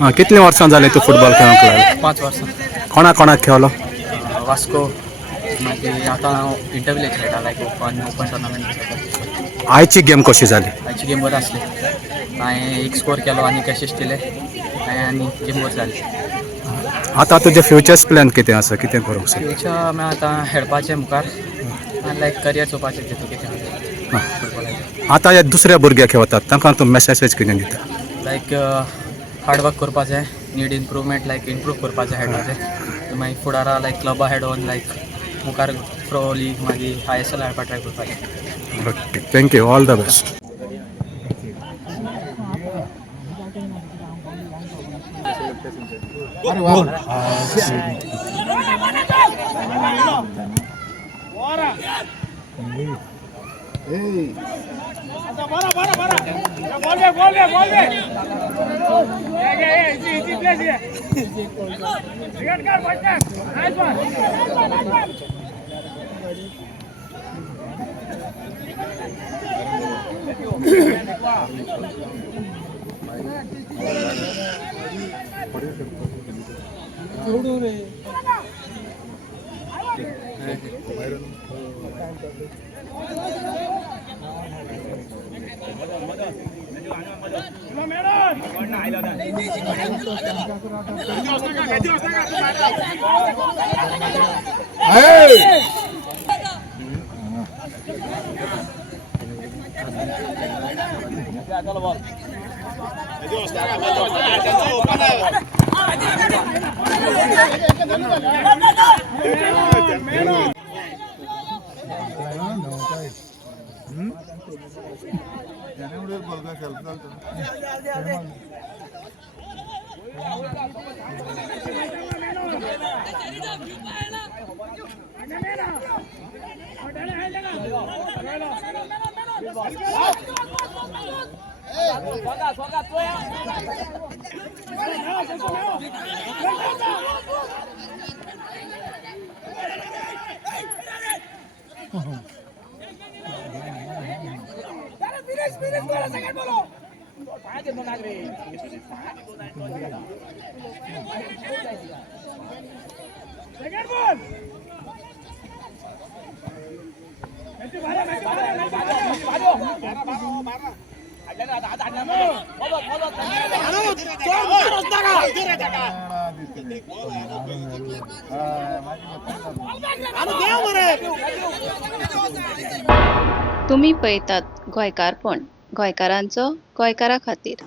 कितली वर्सां जाली तू फुटबॉल खेळूंक लागला? 5 वर्सां. कोणा कोणाक खेळलो? वास्को मागीर आतां हांव इंटरव्हिलेज खेळटा लायक ओपन टुर्नामेंट खेळटा. आयची गेम कशी जाली? आयची गेम बरी आसली. हांवें एक स्कोर केलो आनी असिस्ट दिले आनी गेम बरी जाली. आतां तुजे फ्युचर्स प्लॅन कितें आसा? कितें करूंक जाय? फ्युचर हांवें आतां खेळपाचें मुखार आनी लायक करियर चोवपाचें तितून कितें फुटबॉलाचें. आतां हे दुसऱ्या भुरग्याक खेळटात तांकां तूं मॅसेज कितें दिता? लायक हार्ड वर्क करपाचें, नीड इम्प्रूवमेंट लायक इम्प्रूव करपाचें खेळपाचें. मागीर फुडारा लायक क्लबा हेड ऑन लायक मुखार प्रो लीग मागीर ISL खेळपाक ट्राय करपाचें. Okay, thank you, all the best. तुम्ही पळयतात गोंयकारपण, गोंयकारांचो गोंयकारा खातीर.